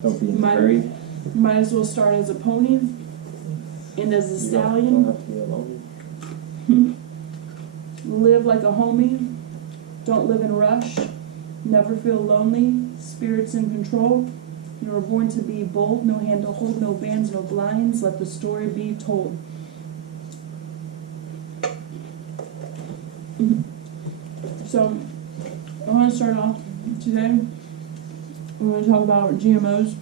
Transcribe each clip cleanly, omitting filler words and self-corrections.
Don't be in a hurry. Might as well start as a pony and as a stallion. Don't have to be alone. Live like a homie. Don't live in rush. Never feel lonely. Spirits in control. You were born to be bold. No hand to hold. No bands. No blinds. Let the story be told. So, I want to start off today. We're going to talk about GMOs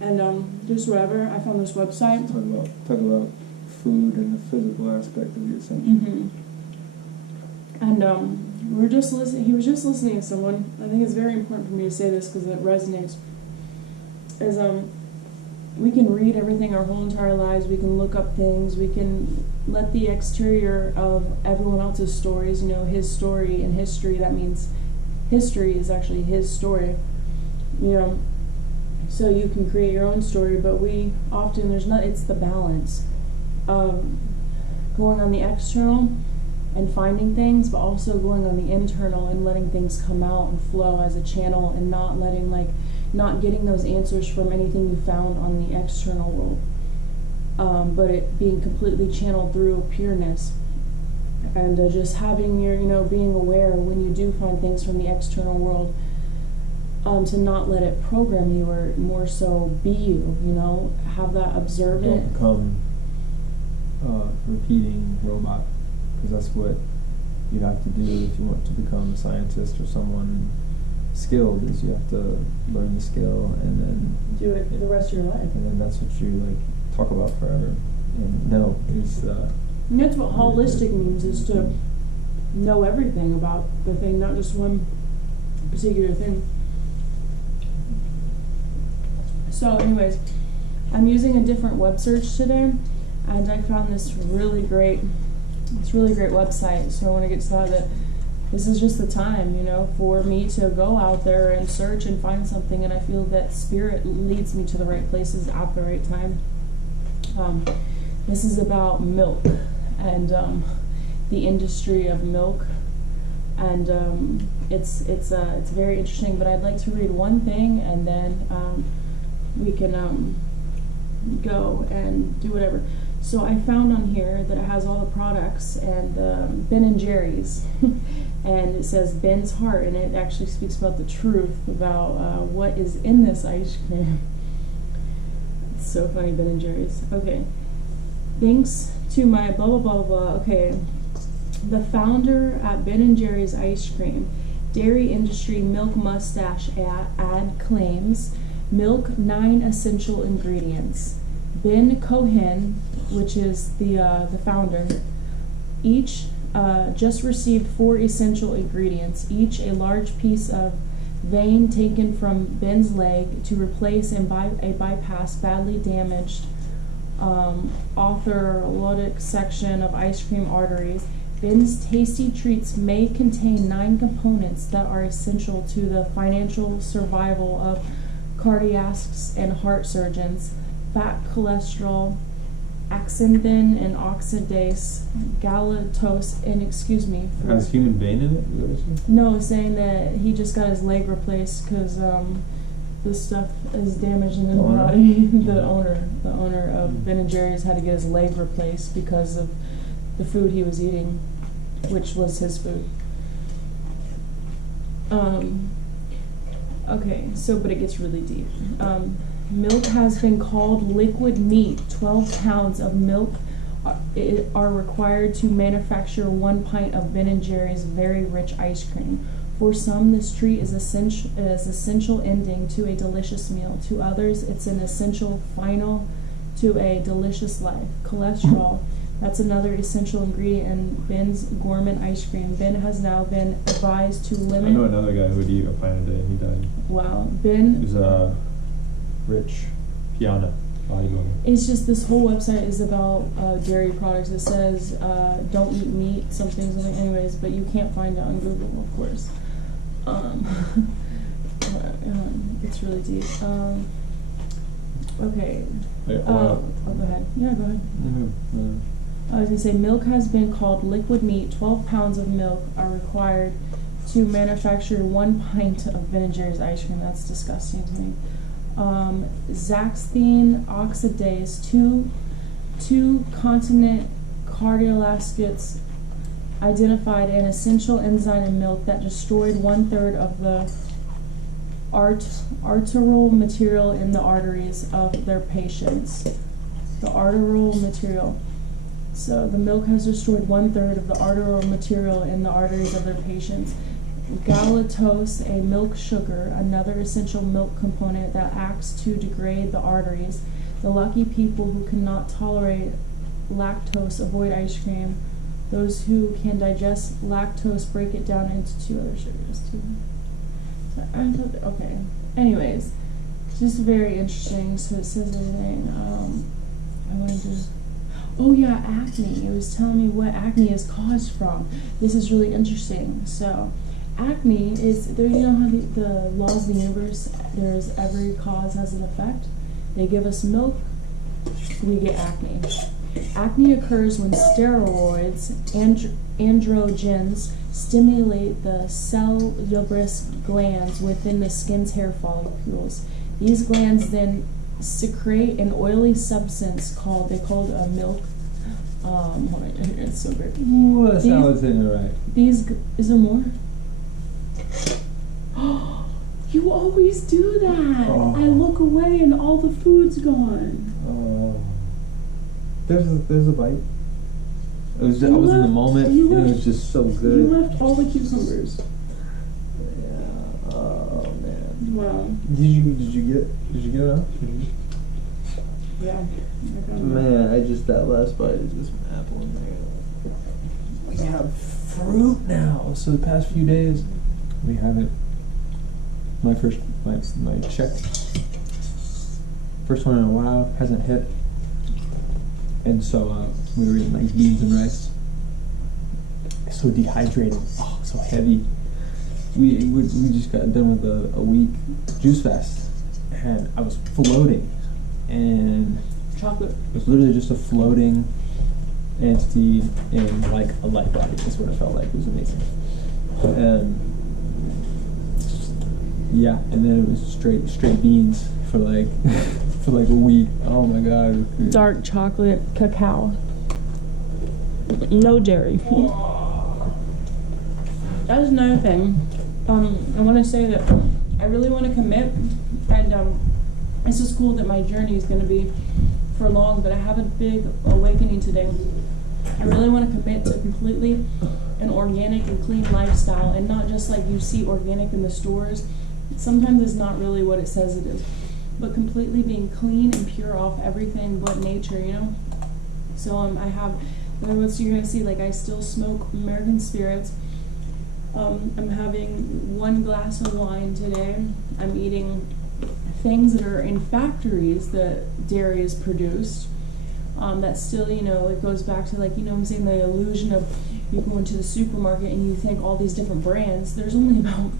and just whatever. I found this website. Talk about food and the physical aspect of your ascension. And we were just listening. He was just listening to someone. I think it's very important for me to say this because it resonates. Is we can read everything our whole entire lives. We can look up things. We can let the exterior of everyone else's stories. You know, his story in history. That means history is actually his story. You know, so you can create your own story. But we often it's the balance of going on the external and finding things, but also going on the internal and letting things come out and flow as a channel, and not getting those answers from anything you found on the external world, but it being completely channeled through pureness, and just having your, being aware when you do find things from the external world, to not let it program you, or more so be you, have that observant. Don't become a repeating robot, because that's what you have to do if you want to become a scientist or someone skilled. Is you have to learn the skill and then do it the rest of your life. And then that's what you talk about forever. And and that's what holistic means, is to know everything about the thing, not just one particular thing. So anyways, I'm using a different web search today, and I found this really great website. So I want to get started that this is just the time, for me to go out there and search and find something, and I feel that spirit leads me to the right places at the right time. This is about milk and the industry of milk, and it's very interesting. But I'd like to read one thing, and then we can go and do whatever. So I found on here that it has all the products, and Ben and Jerry's, and it says Ben's Heart, and it actually speaks about the truth about what is in this ice cream. It's so funny, Ben and Jerry's. Okay, thanks to my blah blah blah blah. Okay, the founder at Ben and Jerry's ice cream, dairy industry milk mustache ad claims milk 9 essential ingredients. Ben Cohen, which is the founder, each just received 4 essential ingredients, each a large piece of vein taken from Ben's leg to replace and bypass badly damaged atherosclerotic section of ice cream arteries. Ben's tasty treats may contain 9 components that are essential to the financial survival of cardiacs and heart surgeons: fat, cholesterol, axanthin and oxidase, galactose, and Has human vein in it? No, saying that he just got his leg replaced because this stuff is damaged in his body. The owner of Ben and Jerry's had to get his leg replaced because of the food he was eating, which was his food. Okay, but it gets really deep. Milk has been called liquid meat. 12 pounds of milk are required to manufacture 1 pint of Ben & Jerry's very rich ice cream. For some, this treat is essential ending to a delicious meal. To others, it's an essential final to a delicious life. Cholesterol, that's another essential ingredient in Ben's gourmet ice cream. Ben has now been advised to limit... I know another guy who would eat a pint a day and he died. Wow. Ben... He was a rich piano bodybuilder. It's just, this whole website is about dairy products. It says don't eat meat, something, anyways, but you can't find it on Google, of course. It's really deep. Okay. Go ahead. Yeah, go ahead. I was going to say, milk has been called liquid meat. 12 pounds of milk are required to manufacture 1 pint of Ben & Jerry's ice cream. That's disgusting to me. Zaxthine oxidase, two continent cardiolactates identified an essential enzyme in milk that destroyed 1/3 of the arterial material in the arteries of their patients. The arterial material. So the milk has destroyed 1/3 of the arterial material in the arteries of their patients. Galactose, a milk sugar, another essential milk component that acts to degrade the arteries. The lucky people who cannot tolerate lactose avoid ice cream. Those who can digest lactose break it down into 2 other sugars too. So I thought that, okay. Anyways, it's just very interesting. So it says everything. I wanted to. Oh yeah, acne. It was telling me what acne is caused from. This is really interesting. So, acne is there. You know how the laws of the universe. There's every cause has an effect. They give us milk, we get acne. Acne occurs when steroids, androgens, stimulate the sebaceous glands within the skin's hair follicles. These glands then secrete an oily substance called a milk. Hold on, it's so great. That sounds right. Is there more? You always do that. Oh. I look away and all the food's gone. There's a bite. I was in the moment. It was just so good. You left all the cucumbers. Yeah. Oh man. Wow. Did you get it out? Yeah. Man, that last bite is just an apple in there. We have fruit now. So the past few days, we haven't. My check. First one in a while hasn't hit. And so we were eating like beans and rice. It's so dehydrated. Oh, so heavy. We just got done with a week juice fast, and I was floating, and chocolate. It was literally just a floating entity in like a light body. That's what it felt like. It was amazing. And yeah, and then it was straight beans for like for like a week. Oh my god. Dark chocolate cacao. No dairy. That's another thing. I want to say that I really want to commit, and it's just cool that my journey is going to be for long, but I have a big awakening today. I really want to commit to completely an organic and clean lifestyle, and not just like you see organic in the stores. Sometimes it's not really what it says it is, but completely being clean and pure off everything but nature, you know? So I have, what you're going to see, like I still smoke American spirits. I'm having 1 glass of wine today. I'm eating things that are in factories that dairy is produced. That still, you know, it goes back to like, you know what I'm saying, the illusion of you go into the supermarket and you think all these different brands. There's only about,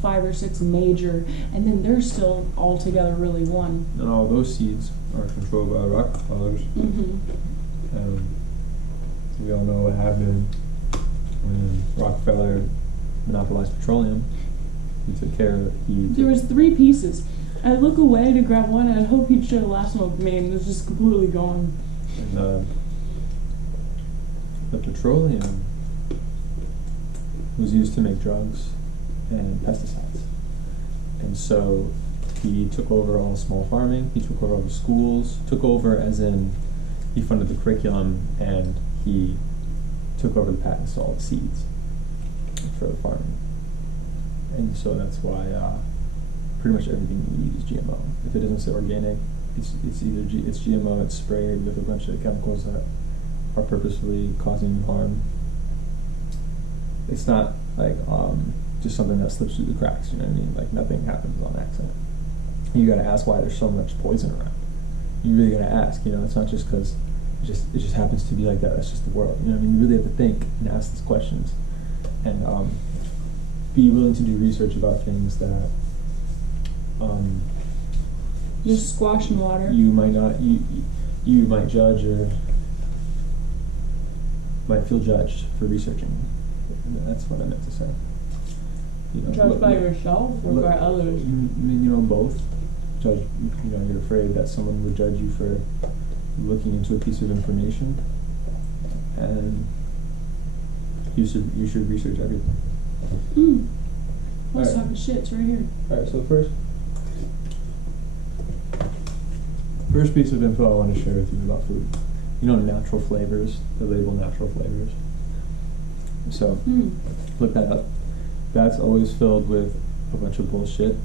5 or 6 major, and then they're still all together really one. And all those seeds are controlled by Rockefellers. Mm-hmm. We all know what happened when Rockefeller monopolized petroleum. He took care of it. There was 3 pieces. I look away to grab one, and I hope he'd share the last one with me, and it's just completely gone. And the petroleum was used to make drugs and pesticides. And so he took over all small farming, he took over all the schools, took over as in he funded the curriculum, and he took over the patents to all the seeds for the farming. And so that's why pretty much everything we eat is GMO. If it doesn't say organic, it's either it's GMO, it's sprayed with a bunch of chemicals that are purposefully causing harm. It's not like just something that slips through the cracks, you know what I mean? Like nothing happens on accident. You gotta ask why there's so much poison around. You really gotta ask, it's not just because it just happens to be like that, that's just the world. You know what I mean? You really have to think and ask these questions. And be willing to do research about things that just squash and water. You might not, you might judge or might feel judged for researching. And that's what I meant to say. Judged by yourself or by others? Both. judge. You're afraid that someone would judge you for looking into a piece of information, and you should research everything. I was talking shit. It's right here. All right. So first piece of info I want to share with you about food. Natural flavors. The label natural flavors. So look that up. That's always filled with a bunch of bullshit.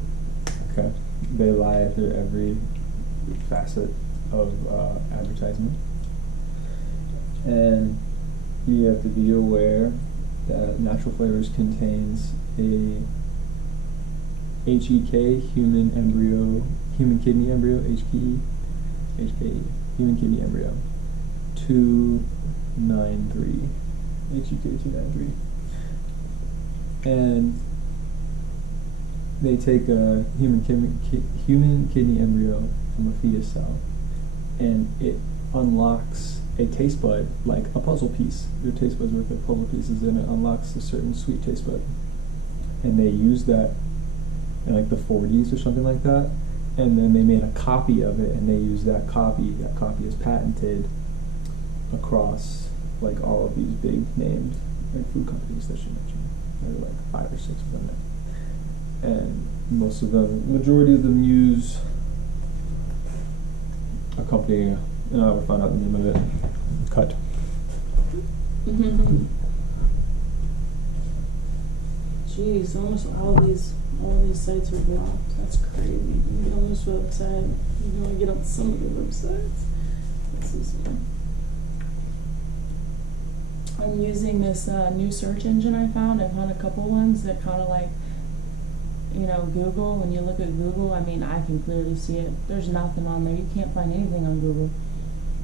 Okay. They lie through every facet of advertisement, and you have to be aware that natural flavors contains a HEK, human kidney embryo, HKE, human kidney embryo, 293, HEK 293, and they take a human kidney embryo from a fetus cell, and it unlocks a taste bud like a puzzle piece. Your taste buds work like puzzle pieces, and it unlocks a certain sweet taste bud. And they used that in like the 40s or something like that, and then they made a copy of it, and they used that copy. That copy is patented across like all of these big named food companies that you mentioned. There are like 5 or 6 of them now. And majority of them use a company, and I will find out the name of it. Cut. Jeez, almost all these sites are blocked. That's crazy. You get on this website, you only get on some of the websites. This is I'm using this new search engine I found. I found a couple ones that kind of like, Google. When you look at Google, I can clearly see it. There's nothing on there. You can't find anything on Google.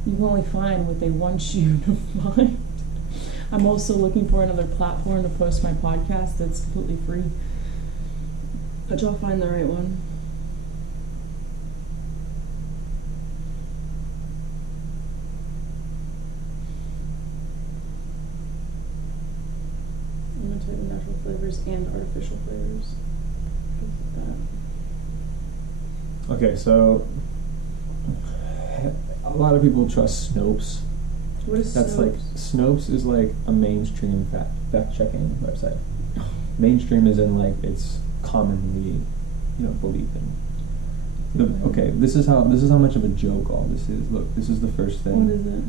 You can only find what they want you to find. I'm also looking for another platform to post my podcast that's completely free. But I'll find the right one. I'm going to type in natural flavors and artificial flavors. Okay, so a lot of people trust Snopes. What is That's Snopes? like Snopes is like a mainstream fact-checking website. Mainstream is in like it's commonly, believed in. Okay, this is how much of a joke all this is. Look, this is the first thing. What is it?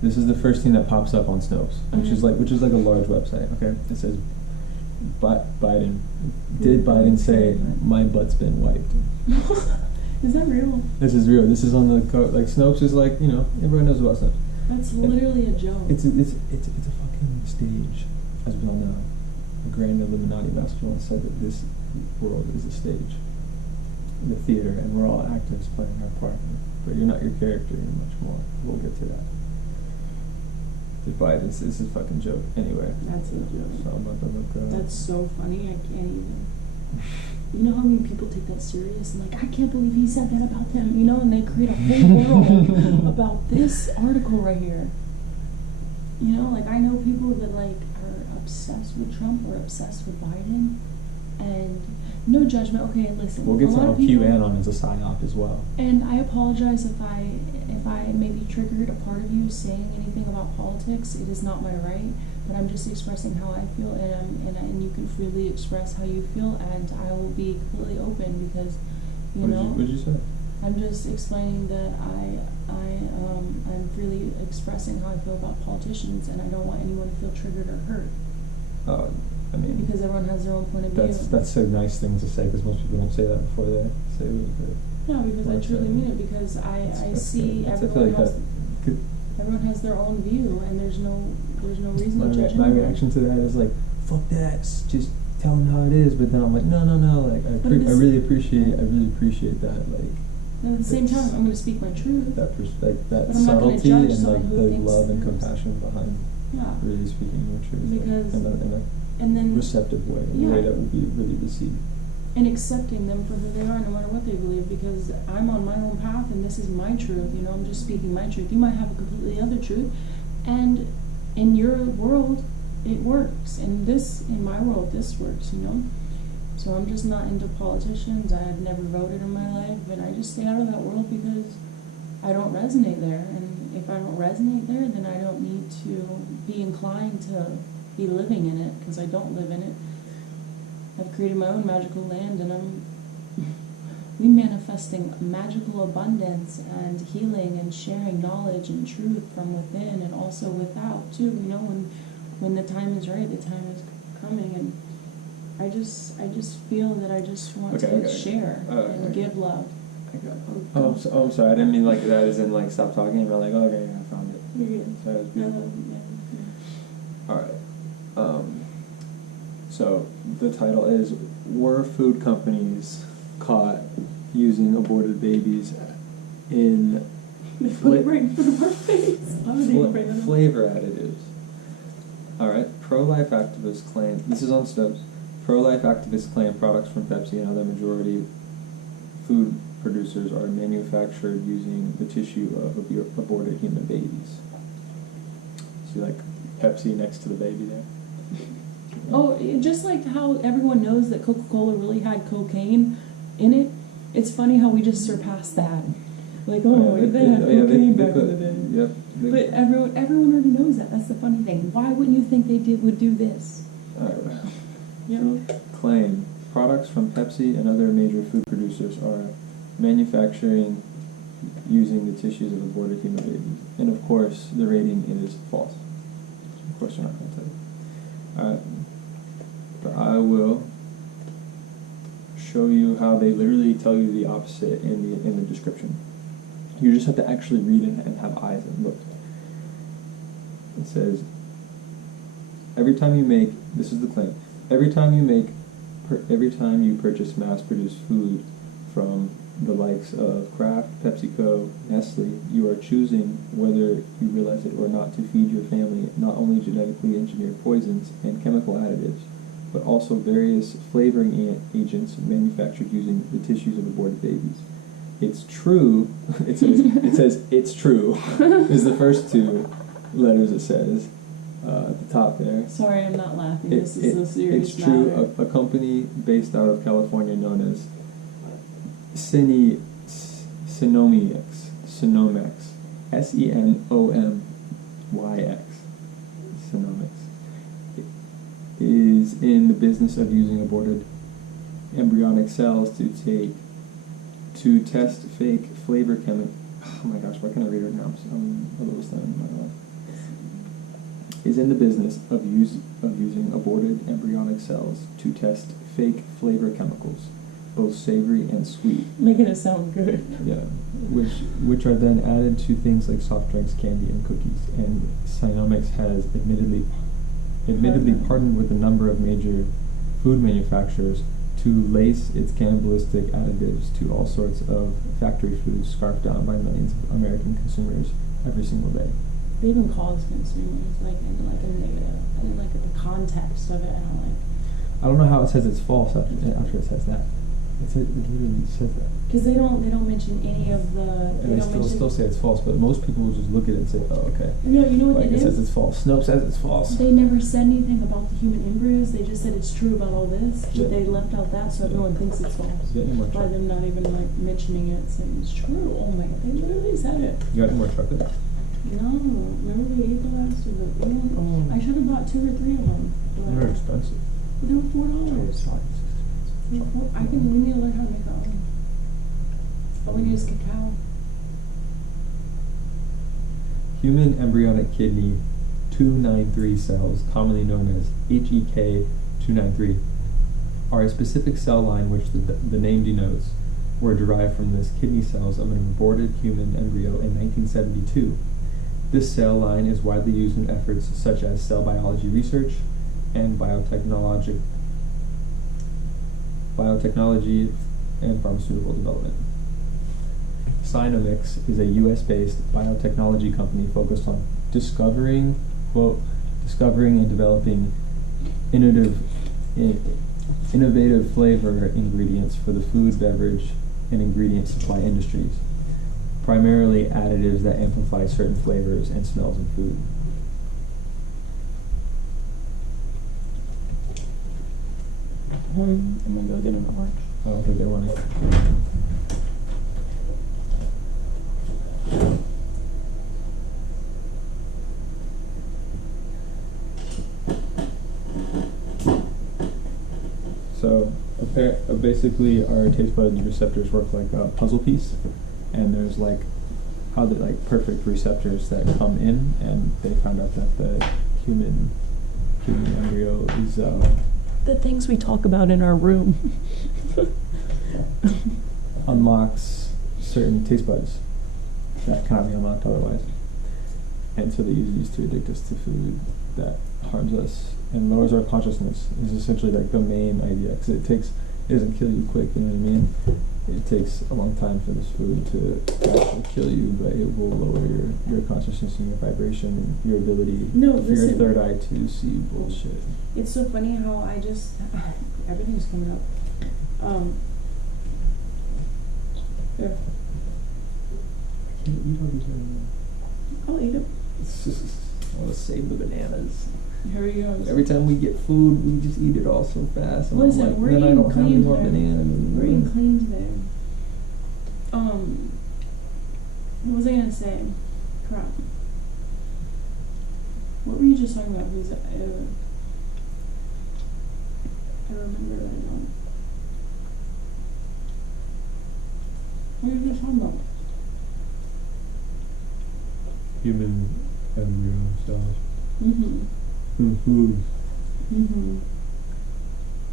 This is the first thing that pops up on Snopes, which is like a large website. Okay, it says, Biden. Did Biden say my butt's been wiped? Is that real? This is real. This is on the like Snopes is like everyone knows about Snopes. That's literally a joke. It's a fucking stage, as we all know. The Grand Illuminati Master once said that this world is a stage, the theater, and we're all actors playing our part. But you're not your character. You're much more. We'll get to that. Biden, this is a fucking joke. Anyway. That's a joke. So I'm about to look. That's so funny. I can't even. You know how many people take that serious and like, I can't believe he said that about them, and they create a whole world about this article right here. Like I know people that like are obsessed with Trump or obsessed with Biden, and no judgment. Okay, listen. We'll get to how QAnon is a psyop as well. And I apologize if I maybe triggered a part of you saying anything about politics. It is not my right. But I'm just expressing how I feel, and you can freely express how you feel, and I will be completely open because, What did you say? I'm just explaining that I'm freely expressing how I feel about politicians, and I don't want anyone to feel triggered or hurt. Because everyone has their own point of view. That's a nice thing to say, because most people don't say that before they say what you No, because I truly mean it, because I see everyone has their own view, and there's no reason to judge my reaction to that is like, fuck that, just tell them how it is. But then I'm like, no, like I really appreciate that, like. And at the same time, I'm going to speak my truth. That subtlety and like the love and compassion behind really speaking your truth, because in a receptive way, in a way that would be really received. And accepting them for who they are, no matter what they believe, because I'm on my own path and this is my truth. I'm just speaking my truth. You might have a completely other truth, and in your world, it works. In my world, this works. So I'm just not into politicians. I have never voted in my life, and I just stay out of that world because I don't resonate there. And if I don't resonate there, then I don't need to be inclined to be living in it, because I don't live in it. I've created my own magical land, and I'm manifesting magical abundance and healing and sharing knowledge and truth from within and also without too. You know, when the time is right, the time is coming, and I just feel that I just want to share and give love. I'm sorry. I didn't mean like that as in like stop talking. But like, okay, I found it. You're good. Sorry, Yeah. all right. So the title is "Were Food Companies Caught Using Aborted Babies in They put it right in front of our face. Why would they bring it up? Flavor additives?" All right. Pro-life activists claim, this is on Snopes. Pro-life activists claim products from Pepsi and other majority food producers are manufactured using the tissue of aborted human babies. See, like Pepsi next to the baby there. Oh, just like how everyone knows that Coca-Cola really had cocaine in it, it's funny how we just surpassed that. Like, they had cocaine back in the day. Yep. But everyone already knows that. That's the funny thing. Why wouldn't you think they would do this? All right. You know? Claim products from Pepsi and other major food producers are manufacturing using the tissues of aborted human babies. And of course, the rating is false. Of course, they're not going to tell you. All right. But I will show you how they literally tell you the opposite in the description. You just have to actually read it and have eyes and look. It says, this is the claim, every time you purchase mass-produced food from the likes of Kraft, PepsiCo, Nestle, you are choosing, whether you realize it or not, to feed your family not only genetically engineered poisons and chemical additives, but also various flavoring agents manufactured using the tissues of aborted babies. It's true. It says it's true is the first two letters it says at the top there. Sorry, I'm not laughing. This is a serious It's true. matter. A company based out of California known as Synomex, SENOMYX, Synomex, is in the business of using aborted embryonic cells to test fake flavor chemical. Oh my gosh, why can't I read it now? I'm a little stunned. Is in the business of using aborted embryonic cells to test fake flavor chemicals, both savory and sweet. Making it sound good. Yeah, which are then added to things like soft drinks, candy, and cookies. And Synomex has admittedly partnered with a number of major food manufacturers to lace its cannibalistic additives to all sorts of factory foods scarfed down by millions of American consumers every single day. They even call us consumers, like in like a negative. I didn't like the context of it. I don't know how it says it's false after it says that. It literally says that. Because they don't mention any of the. And they still say it's false, but most people will just look at it and say, "Oh, okay." No, you know what like they it did? says it's false. Snopes says it's false. They never said anything about the human embryos. They just said it's true about all this. Yeah. But they left out that, so everyone thinks it's false. You got any more By chocolate? them not even like mentioning it, saying it's true. Oh my God, they literally said it. You got any more chocolate? No, remember we ate the last of the one? Oh. I should have bought 2 or 3 of them. They're expensive. They were $4. We need to learn how to make our own. All we need is cacao. Human embryonic kidney 293 cells, commonly known as HEK293, are a specific cell line which the name denotes, were derived from the kidney cells of an aborted human embryo in 1972. This cell line is widely used in efforts such as cell biology research and biotechnology and pharmaceutical development. Synomex is a U.S.-based biotechnology company focused on discovering and developing innovative flavor ingredients for the food, beverage, and ingredient supply industries, primarily additives that amplify certain flavors and smells in food. I'm gonna go get an orange. I don't think they want it. So basically our taste buds receptors work like a puzzle piece, and there's like how they like perfect receptors that come in, and they found out that the human embryo is The things we talk about in our room. unlocks certain taste buds that cannot be unlocked otherwise, and so they use these to addict us to food that harms us and lowers our consciousness. Is essentially like the main idea, because it doesn't kill you quick, you know what I mean? It takes a long time for this food to actually kill you, but it will lower your consciousness and your vibration and your ability for your third eye to see bullshit. It's so funny how I just everything's coming up. Yeah. I can't eat all these bananas. I'll eat it. I want to save the bananas. Here we go. Every time we get food, we just eat it all so fast. And Listen, I'm like, we're then I eating don't have any clean more today. bananas. We're eating clean today. What was I gonna say? Crap. What were you just talking about? Because I remember right now. What were you just talking about? Human embryo cells. Mm-hmm.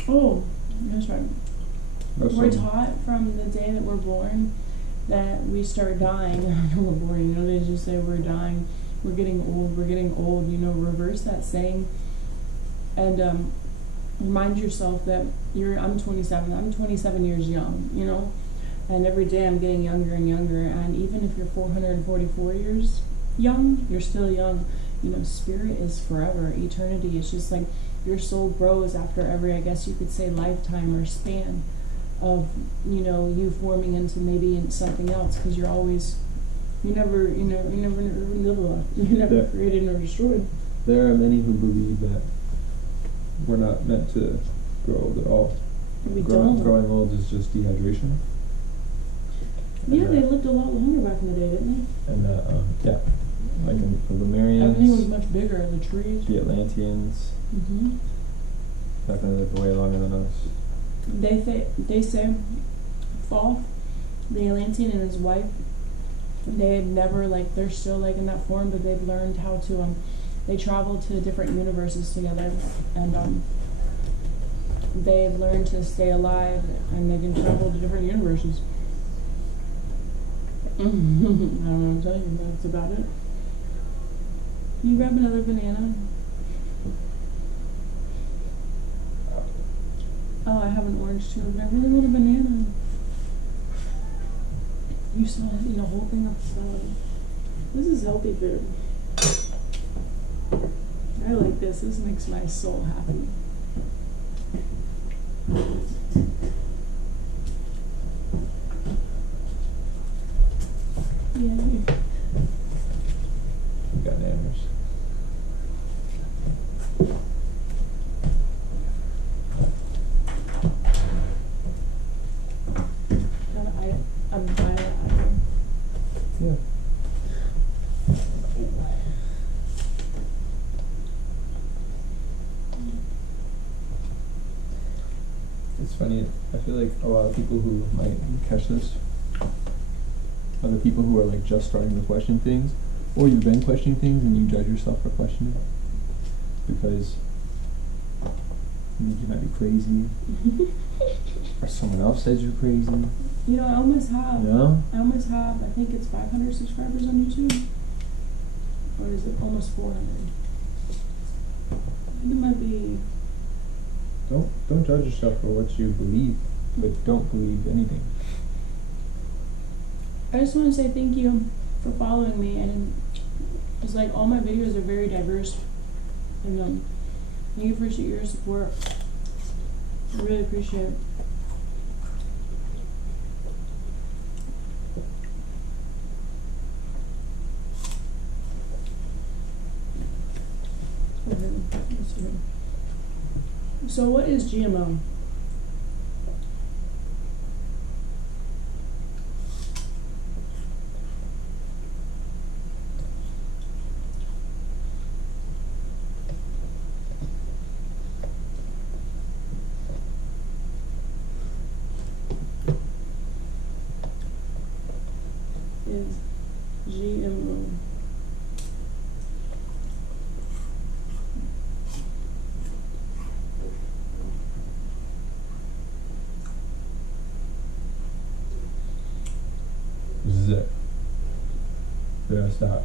Oh, that's right. We're taught from the day that we're born that we start dying. We're born, you know, they just say we're dying. We're getting old, you know, reverse that saying. And remind yourself that I'm 27 years young, you know, and every day I'm getting younger and younger. And even if you're 444 years young, you're still young. You know, spirit is forever. Eternity is just like your soul grows after every, I guess you could say, lifetime or span of, you know, you forming into maybe something else, because you're always, you're never created nor destroyed. There are many who believe that we're not meant to grow old at all. Growing old is just dehydration. Yeah, they lived a lot longer back in the day, didn't they? And yeah, like in the Lemurians. Everything was much bigger. The trees. The Atlanteans. Mm-hmm. Definitely lived way longer than us. They say Thoth, the Atlantean, and his wife, they had never, like, they're still like in that form, but they've learned how to they travel to different universes together, and they've learned to stay alive, and they can travel to different universes. I don't know what to tell you, that's about it. Can you grab another banana? Oh, I have an orange too, but I really want a banana. You saw it, eat a whole thing of salad. This is healthy food. I like this. This makes my soul happy. Yeah. We got nanners. Yeah. It's funny, I feel like a lot of people who might catch this are the people who are like just starting to question things, or you've been questioning things and you judge yourself for questioning because you think you might be crazy, or someone else says you're crazy. You know, I almost have. Yeah? I almost have, I think it's 500 subscribers on YouTube. Or is it almost 400? I think it might be. Don't judge yourself for what you believe, but don't believe anything. I just want to say thank you for following me, and it's like all my videos are very diverse, and thank you for your support. I really appreciate it. Okay, let's see. So what is GMO? is GMO? Zip. There, stop.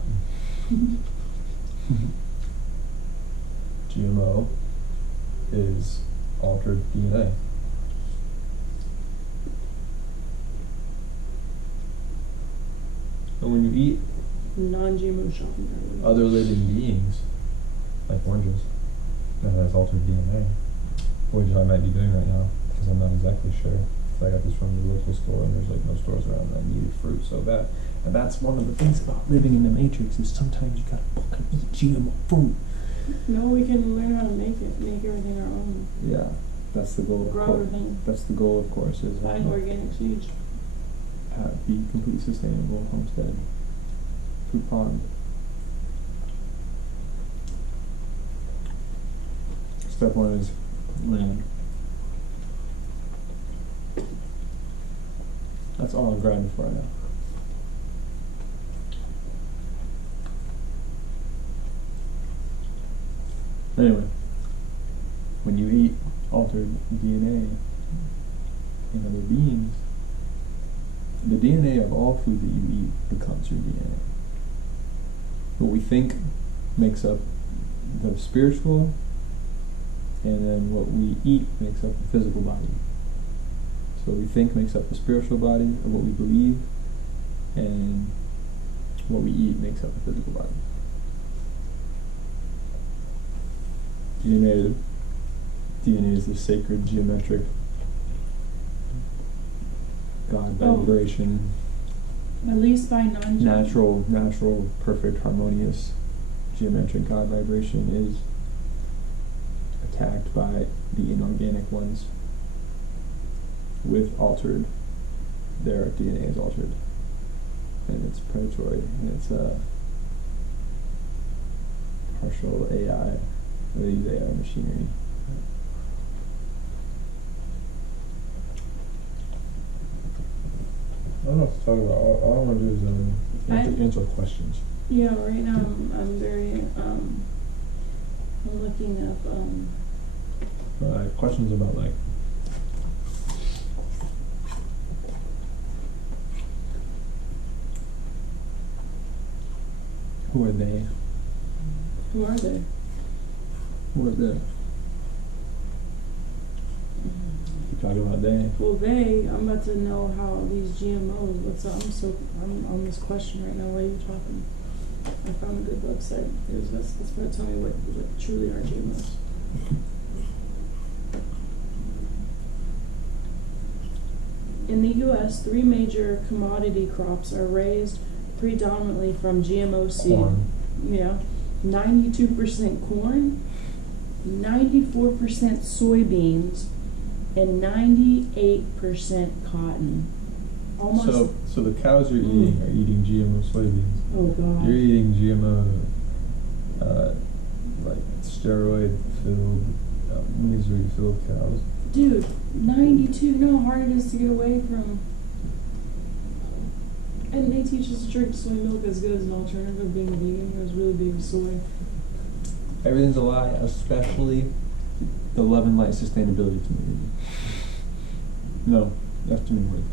GMO is altered DNA. And when you eat Non-GMO shopping cart. other living beings, like oranges, that has altered DNA, which I might be doing right now, because I'm not exactly sure. I got this from the local store, and there's like no stores around that needed fruit so bad. And that's one of the things about living in the Matrix, is sometimes you gotta fucking eat GMO fruit. No, we can learn how to make everything our own. Yeah, that's the goal. Grow everything. That's the goal, of course, is Buy organic seeds. be completely sustainable, homestead, fruit pond. Step one is land. That's all I'm grabbing for right now. Anyway, when you eat altered DNA in other beings, the DNA of all food that you eat becomes your DNA. What we think makes up the spiritual, and then what we eat makes up the physical body. So what we think makes up the spiritual body of what we believe, and what we eat makes up the physical body. DNA is the sacred geometric God vibration. At least by Natural, perfect, harmonious geometric God vibration is attacked by the inorganic ones with altered. Their DNA is altered, and it's predatory, and it's a partial AI. They use AI machinery. I don't know what to talk about. All I want to do is answer questions. Yeah, right now I'm very I'm looking up questions about like who are they? Who are they? Who are they? You talking about they? Well, I'm about to know how these GMOs. What's up? I'm on this question right now. While you're talking, I found a good website. That's going to tell me what truly are GMOs. In the U.S., 3 major commodity crops are raised predominantly from GMO seed. Corn. Yeah, 92% corn, 94% soybeans, and 98% cotton. Almost. So the cows you're eating are eating GMO soybeans. Oh God. You're eating GMO, like steroid-filled, misery-filled cows. Dude, 92. You know how hard it is to get away from. And they teach us to drink soy milk as good as an alternative of being vegan. It was really big soy. Everything's a lie, especially the Love and Light sustainability community. No, that's too many words.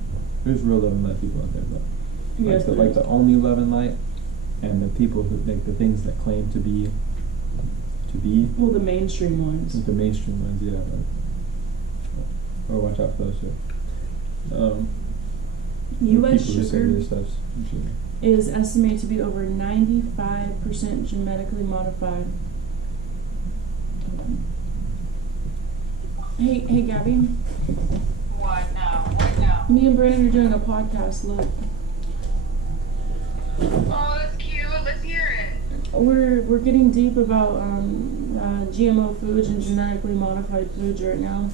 There's real Love and Light people out there, but Yes, like the only Love and Light, and the people who make the things that claim to be. Well, the mainstream ones. The mainstream ones, yeah. Or watch out for those too. U.S. people who say sugar this stuff's is estimated to be over 95% genetically modified. Hey, Gabby. What now? Me and Brandon are doing a podcast. Look, Oh, that's cute. Let's hear it. we're getting deep about GMO foods and genetically modified foods right now,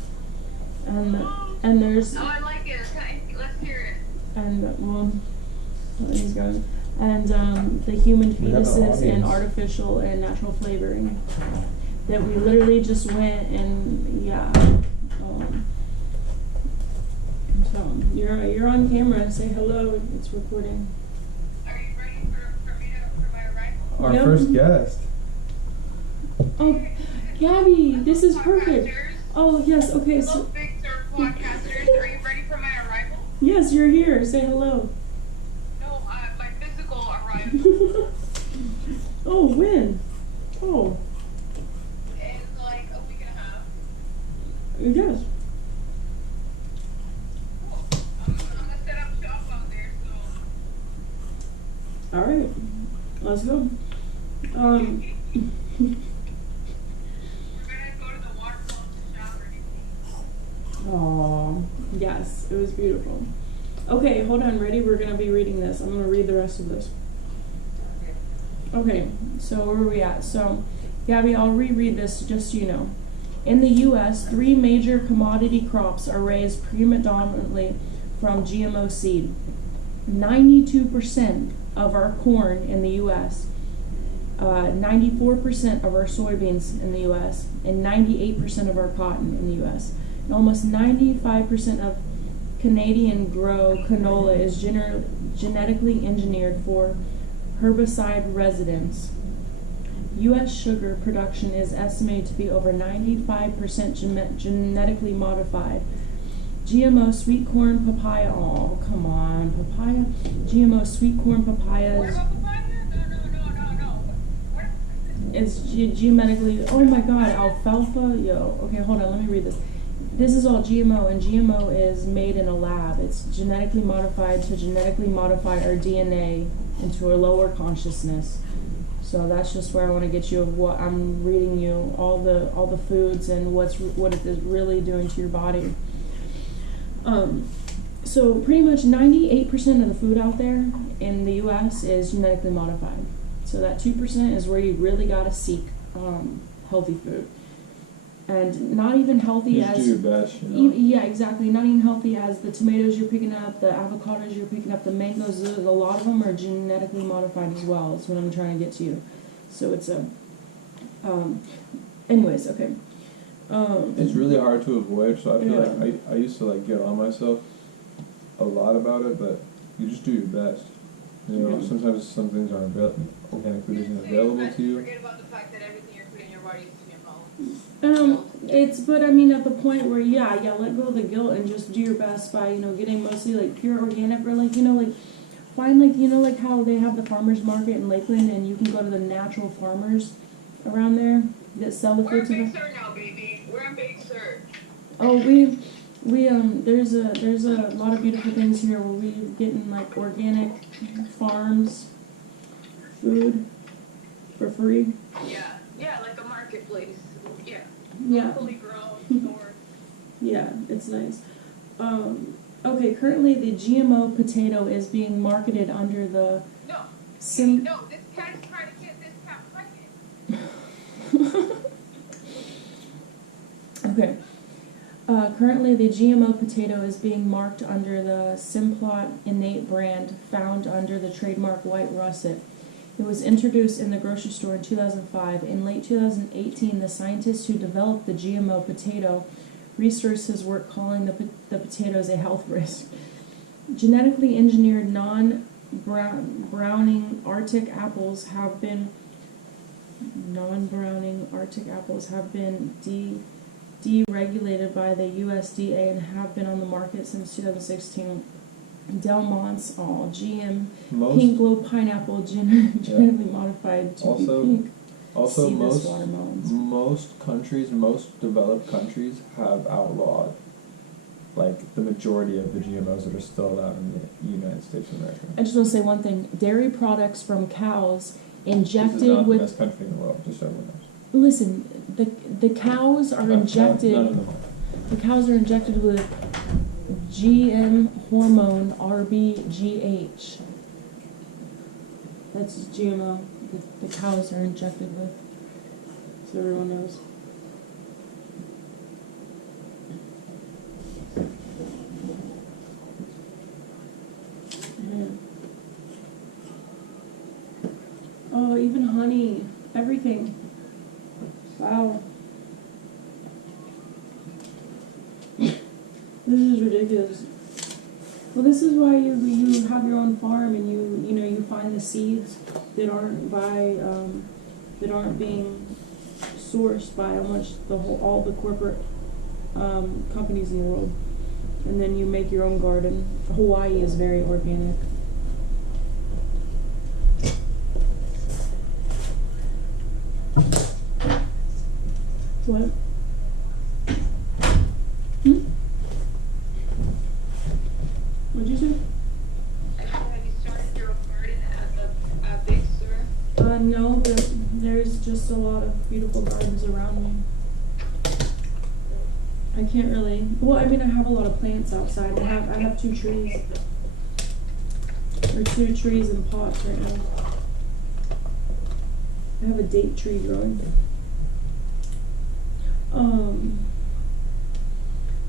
and there's Oh, I like it. Okay, let's hear it. and well, he's going and the human We have an fetuses and audience. artificial and natural flavoring that we literally just went and so you're on camera. Say hello. It's recording. our Yep. first guest. Oh, Gabby, this is perfect. Podcasters. Oh, yes, okay, Hello, so, Big Sur podcasters. Are you ready for my arrival? yes, you're here. Say hello. No, my physical arrival Oh, when? Oh, in like a week and a half. yes. Cool. I'm gonna set up shop out there, so. All right, let's go. We're gonna go to the waterfall to shower. Oh, yes, it was beautiful. Okay, hold on, ready? We're gonna be reading this. I'm gonna read the rest of this. Okay, so where are we at? So, Gabby, I'll reread this just so you know. In the U.S., 3 major commodity crops are raised predominantly from GMO seed. 92% of our corn in the U.S., 94% of our soybeans in the U.S., and 98% of our cotton in the U.S. And almost 95% of Canadian grow canola is genetically engineered for herbicide resistance. U.S. sugar production is estimated to be over 95% genetically modified. GMO sweet corn papaya, oh come on, papaya. GMO sweet corn What papayas about papaya? No. What? is genetically, oh my god, alfalfa, yo. Okay, hold on, let me read this. This is all GMO, and GMO is made in a lab. It's genetically modified to genetically modify our DNA into a lower consciousness. So that's just where I want to get you of what I'm reading you, all the foods and what it is really doing to your body. So pretty much 98% of the food out there in the U.S. is genetically modified. So that 2% is where you really got to seek healthy food. And not even healthy You just as... do your best, you know. Yeah, exactly. Not even healthy as the tomatoes you're picking up, the avocados you're picking up, the mangoes. A lot of them are genetically modified as well. That's what I'm trying to get to you. So it's a... anyways, okay. It's really hard to avoid, so I feel Yeah. like I used to like get on myself a lot about it, but you just do your best. You know, Yeah. sometimes some things aren't organic food isn't available to you. Forget about the fact that everything you're putting in your body is GMO. But I mean, at the point where, yeah, let go of the guilt and just do your best by, getting mostly, like, pure organic, or, like, find, like, like how they have the farmer's market in Lakeland, and you can go to the natural farmers around there that sell the We're in food to Big them. Sur now, baby. We're in Big Sur. Oh, there's a lot of beautiful things here where we getting, like, organic farms, food for free. Yeah, like a marketplace. Yeah. Yeah. Fully grown stores. Yeah, it's nice. Okay, currently the GMO potato is being marketed under the No, Sim. no, this cat is trying to get this cat pregnant. Okay. Currently the GMO potato is being marked under the Simplot Innate brand, found under the trademark White Russet. It was introduced in the grocery store in 2005. In late 2018, the scientists who developed the GMO potato researched his work, calling the potatoes a health risk. Genetically engineered non-browning Arctic apples have been deregulated by the USDA and have been on the market since 2016. Del Monte's GM pink glow pineapple genetically modified to be pink. Also, Seedless watermelons. most developed countries have outlawed, like, the majority of the GMOs that are still allowed in the United States of America. I just want to say one thing: dairy products from cows This injected is not with. the best country in the world, just so everyone knows. Listen, the cows are injected. None of them are. The cows are injected with GM hormone RBGH. That's GMO. The cows are injected with. So everyone knows. Yeah. Oh, even honey. Everything. Wow. This is ridiculous. Well, this is why you have your own farm and you find the seeds that aren't being sourced by all the corporate companies in the world, and then you make your own garden. Hawaii is very organic. What? What'd you say? Have you started your own garden at Big Sur? No, but there's just a lot of beautiful gardens around me. I can't really. Well, I mean, I have a lot of plants outside. I have 2 trees. Or 2 trees in pots right now. I have a date tree growing.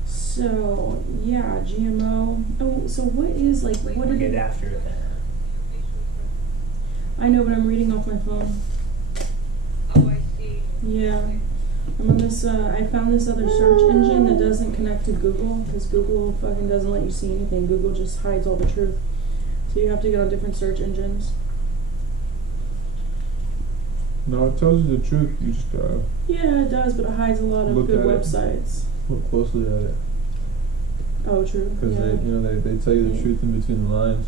So yeah, GMO. Oh, so what is like? What We'll did get after it. I know, but I'm reading off my phone. Oh, I see. Yeah. I'm on this, I found this other search engine that doesn't connect to Google, because Google fucking doesn't let you see anything. Google just hides all the truth. So you have to get on different search engines. No, it tells you the truth. You just gotta Yeah, it does, but it hides a lot of Look good at it. websites. look closely at it, Oh, true. because Yeah. they tell you the truth in between the lines.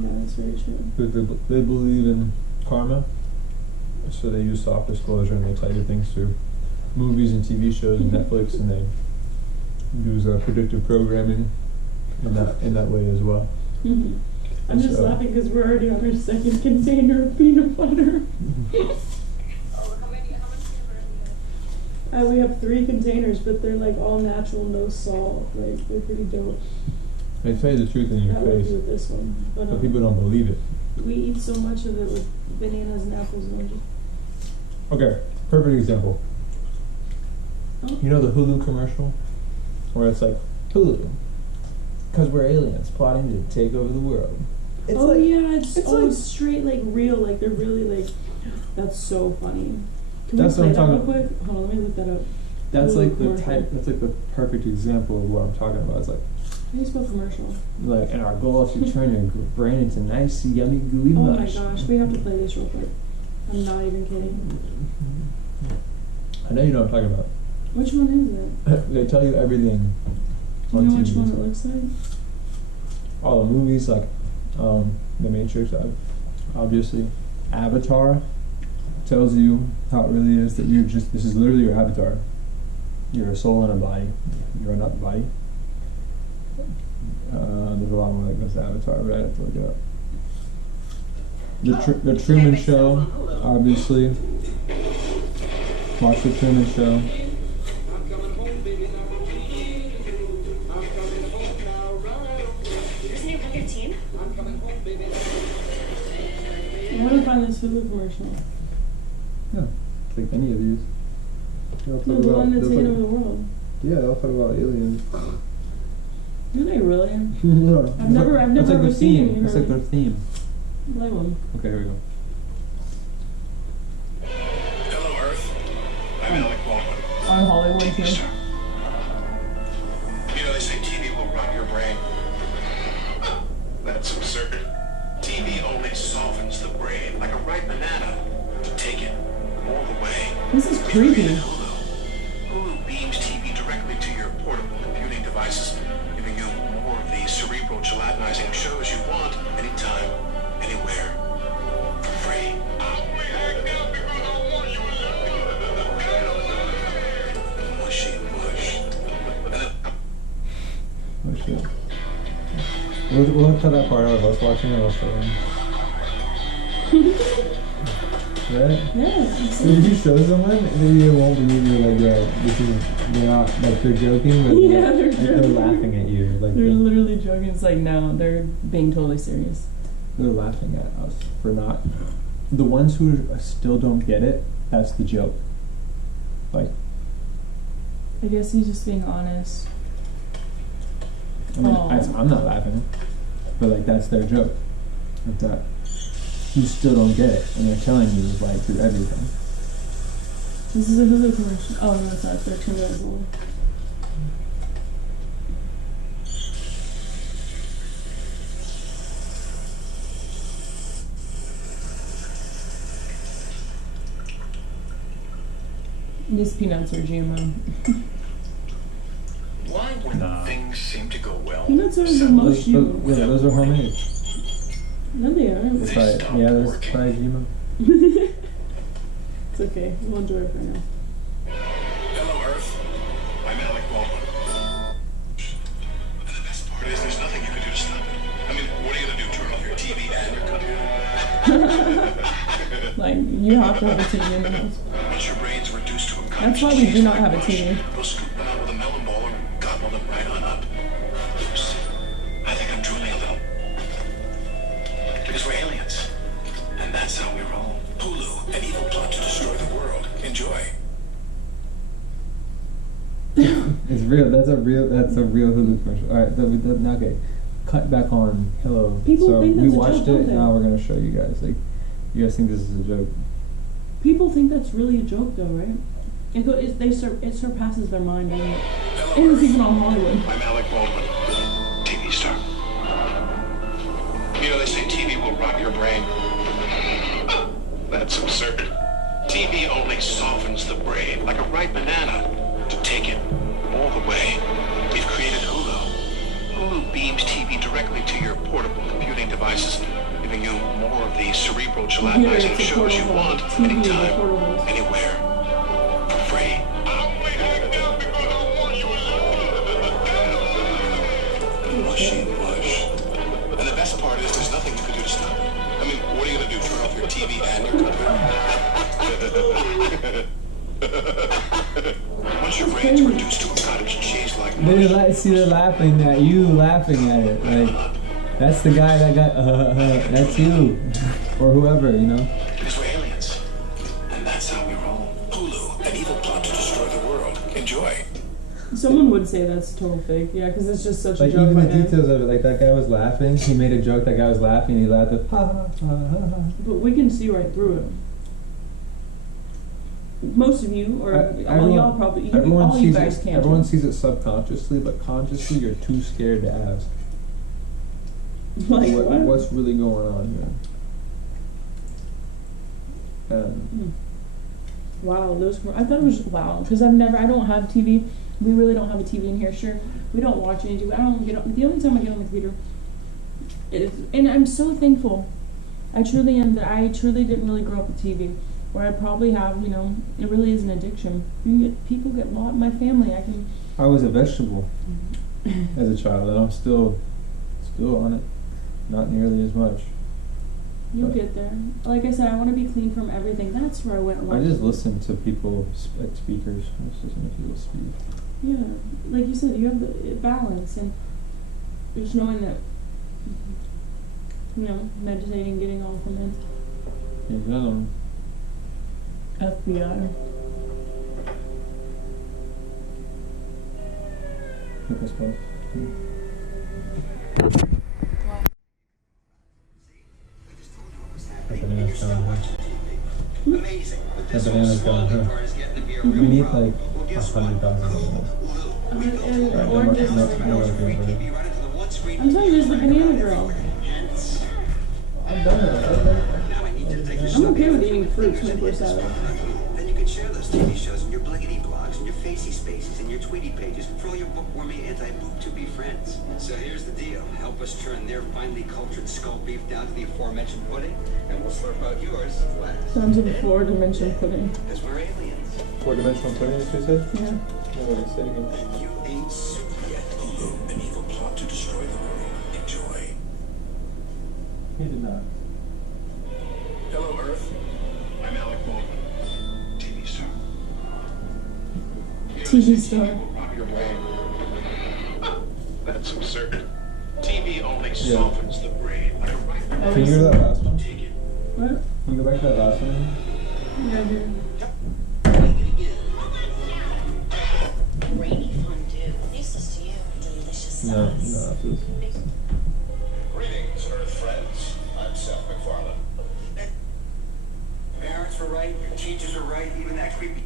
Yeah, that's very true. But they believe in karma, so they use soft disclosure and they tell you things through movies and TV shows and Netflix, and they use predictive programming in that way as well. I'm just So- laughing because we're already on our 2nd container of peanut butter. Oh, how much peanut butter do you have? We have 3 containers, but they're like all natural, no salt. Like, they're pretty dope. They tell you the truth in your That would face, be with this one. but people don't believe it. We eat so much of it with bananas and apples and oranges. Okay, perfect example. Oh. You know the Hulu commercial? Where it's like, Hulu, because we're aliens plotting to take over the world. It's Oh like, yeah, it's like- straight like real, like they're really like. That's so funny. Can That's we what play I'm that real talking quick? Hold on, let me look that up. that's Hulu like the commercial. type, that's like the perfect example of what I'm talking about. It's like, How do you spell commercial? like, and our goal is to turn your brain into nice, yummy, gooey Oh my mush. gosh, we have to play this real quick. I'm not even kidding. I know you know what I'm talking about. Which one is it? They tell you everything. Do you know which TV. one it looks like? All the movies, like The Matrix, obviously. Avatar tells you how it really is, that this is literally your avatar. You're a soul in a body. You are not the body. There's a lot more that goes to Avatar, but I have to look it up. The Truman Show, obviously. Watch The Truman Show. Isn't your book 18? I want to find this Hulu commercial. Yeah, it's like any of these. They'll talk No, the one that's they'll taking talk- over the world. Yeah, they'll talk about aliens. Do they really? Yeah. I've never That's like ever their seen theme. it, That's like really. their theme. Play one. Okay, here we go. Hello, Earth. I'm Alec Baldwin. On Hollywood too. Yes, sir. You know, they say TV will rot your brain. That's absurd. TV only softens the brain like a ripe banana. Take it all the way. This is We creepy. created Hulu. Hulu beams TV directly to your portable computing devices, giving you more of the cerebral gelatinizing shows you want anytime, anywhere, for free. Mushy mush. Oh shit. We'll cut that part out of us watching it also. Right? Yeah. If you show someone, they won't believe you. Like, they're not, like, they're joking, but Yeah, they're like, they're joking. laughing at you. Like, They're literally joking. It's like, no, they're being totally serious. they're laughing at us for not. The ones who still don't get it, that's the joke. Like, I guess he's just being honest. I mean, Oh. I'm not laughing, but like that's their joke. Like that, you still don't get it, and they're telling you like through everything. This is a Hulu commercial. Oh no, it's not. 13 years old. These peanuts are GMO. Why, when Nah. things seem to go well, Peanuts are the suddenly most you. Yeah, those are homemade. No, they aren't. That's They right. stopped Yeah, there's working. probably GMO. It's okay. We'll enjoy it right now. Hello, Earth. I'm Alec Baldwin. And the best part is there's nothing you can do to stop it. I mean, what are you going to do? Turn off your TV and your computer? Like, you have to have a TV in the house. Once your brain's reduced to a That's why we do not have a TV. Go scoop them out with a melon ball or gobble them right on up. Oops. I think I'm drooling a little. Because we're aliens. And that's how we roll. Hulu, an evil plot to destroy the world. Enjoy. It's real. That's a real Hulu commercial. All right, okay. Cut back on Hello. People so think we that's a watched joke, don't it. they? Now we're gonna show you guys. Like, you guys think this is a joke? People think that's really a joke, though, right? It surpasses their mind, doesn't it? Hello, And it's Earth. even on Hollywood. I'm Alec Baldwin, TV star. You know, they say TV will rot your brain. That's absurd. TV only softens the brain, like a ripe banana, to take it all the way. We've created Hulu. Hulu beams TV directly to your portable computing devices, giving you more of the cerebral gelatinizing it's a shows you portable want, TV, the anytime, portables. anywhere, for free. Mushy mush. And the best part is there's nothing you can do to stop it. I mean, what are you going to do? Turn off your TV and your computer? Once your brain's reduced to a cottage cheese-like mush, See, they're laughing at you, laughing at it. Like, that's the guy that got. That's you, or whoever, you know. because we're aliens. And that's how we roll. Hulu, an evil plot to destroy the world. Enjoy. Someone would say that's total fake, yeah, because it's just such a Like, joke. even the by them. details of it. Like, that guy was laughing. He made a joke. That guy was laughing. And he laughed at ha ha ha ha ha. But we can see right through it. Most of you, or all y'all probably, Everyone all you sees guys it. can't. Everyone sees it subconsciously, but consciously, you're too scared to ask. Like what? What's really going on here? Wow, I thought it was wow, because I don't have TV. We really don't have a TV in here. Sure, we don't watch any TV. I don't get on. The only time I get on the computer is, and I'm so thankful. I truly am that I truly didn't really grow up with TV, where I probably have, you know, it really is an addiction. People get lost. My family, I was a vegetable as a child, and I'm still on it. Not nearly as much. You'll But get there. Like I said, I want to be clean from everything. That's where I went I wrong. just listen to people, like speakers. I just listen to people speak. Yeah, like you said, you have the balance, and just knowing that, you know, meditating, getting all from it. You FBI. Look us both. That banana's gone, huh? Amazing. That banana's gone, huh? We need like 100,000 bananas. I'm telling you, there's the banana girl. I've done it. I'm okay with eating fruit 24/7. Then you can share those TV shows in your bliggity blogs and your facey spaces and your tweety pages for all your bookwormy anti-boob-to-be friends. So here's the deal. Help us turn their finely cultured skull beef down to the aforementioned pudding, and we'll slurp out yours last. Down to the 4-dimension pudding. Because we're aliens. 4-dimensional pudding, that's what you said? Yeah. No, wait, say it again. And you ain't soup yet. Hulu, an evil plot to destroy the world. Enjoy. He did not. Hello, Earth. I'm Alec Baldwin, TV star. TV star. Rob your brain. That's absurd. TV only softens the brain like a ripe banana. Can you hear that last one? Take it. What? Can you go back to that last one? Yeah, dude. Rainy fondue. Useless to you. Delicious No, sauce. after this one. Greetings, Earth friends. I'm Seth MacFarlane. Parents were right, your teachers were right, even that creepy...